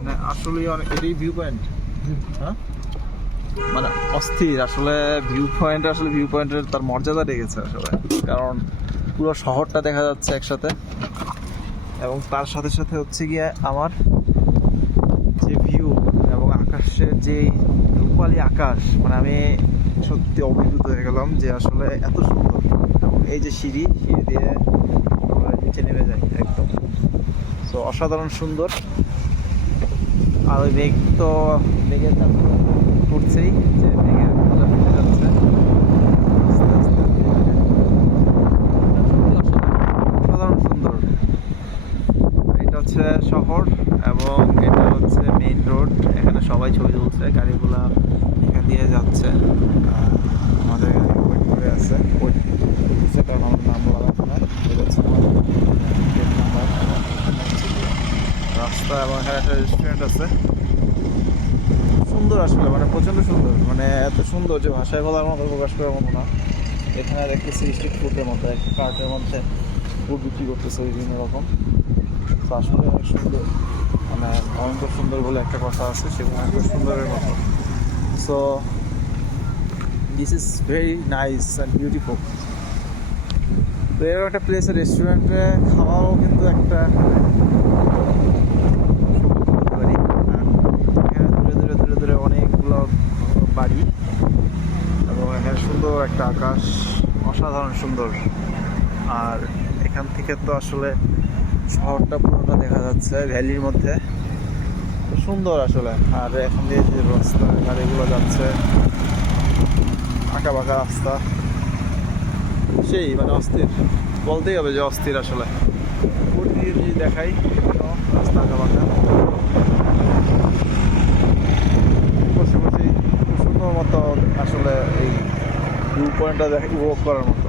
মানে আসলেই অনেক, এটাই ভিউ পয়েন্ট। হ্যাঁ, মানে অস্থির আসলে ভিউ পয়েন্ট, আসলে ভিউ পয়েন্টের তার মর্যাদা রেখেছে আসলে, কারণ পুরো শহরটা দেখা যাচ্ছে একসাথে, এবং তার সাথে সাথে হচ্ছে গিয়ে আমার যে ভিউ এবং আকাশের যে রূপালী আকাশ, মানে আমি সত্যি অভিভূত হয়ে গেলাম যে আসলে এত সুন্দর। এবং এই যে সিঁড়ি দিয়ে আমরা নিচে নেমে যাই একদম, তো অসাধারণ সুন্দর। আর ওই মেঘ তো, মেঘের চাপ করছেই, যে মেঘের পূজা ফেটে যাচ্ছে আস্তে আস্তে ধীরে ধীরে। অসাধারণ সুন্দর। এটা হচ্ছে শহর এবং এটা হচ্ছে মেইন রোড। এখানে সবাই ছবি তুলছে, গাড়িগুলা এখান দিয়ে যাচ্ছে। আমাদের গাড়ি ওয়েট করে আছে, ওয়েট করছে কারণ আমার নাম বলা আছে না। এটা হচ্ছে আমাদের গেট নাম্বার। রাস্তা এবং এখানে একটা রেস্টুরেন্ট আছে, সুন্দর আসলে, মানে প্রচণ্ড সুন্দর, মানে এত সুন্দর যে ভাষায় বলার মতো, প্রকাশ করার মতো না। এখানে দেখতেছি স্ট্রিট ফুডের মতো একটা কার্টের মধ্যে ফুড বিক্রি করতেছে বিভিন্ন রকম। তো আসলে অনেক সুন্দর, মানে ভয়ঙ্কর সুন্দর বলে একটা কথা আছে, সে ভয়ঙ্কর সুন্দরের মতো। So this is very nice and beautiful. তো এরকম একটা প্লেসে রেস্টুরেন্টে খাওয়াও কিন্তু একটা পারি। আর এখানে দূরে দূরে দূরে দূরে অনেকগুলো বাড়ি, এবং এখানে সুন্দর একটা আকাশ, অসাধারণ সুন্দর। আর এখান থেকে তো আসলে শহরটা পুরোটা দেখা যাচ্ছে ভ্যালির মধ্যে, সুন্দর আসলে। আর এখন দিয়ে যে রাস্তা, গাড়িগুলো যাচ্ছে, আঁকা বাঁকা রাস্তা, সেই মানে অস্থির, বলতেই হবে যে অস্থির আসলে। উপর দিয়ে যদি দেখাই, রাস্তা আঁকা বাঁকা, বসে বসে সুন্দর মতো আসলে এই ভিউ পয়েন্টটা উপভোগ করার মতো।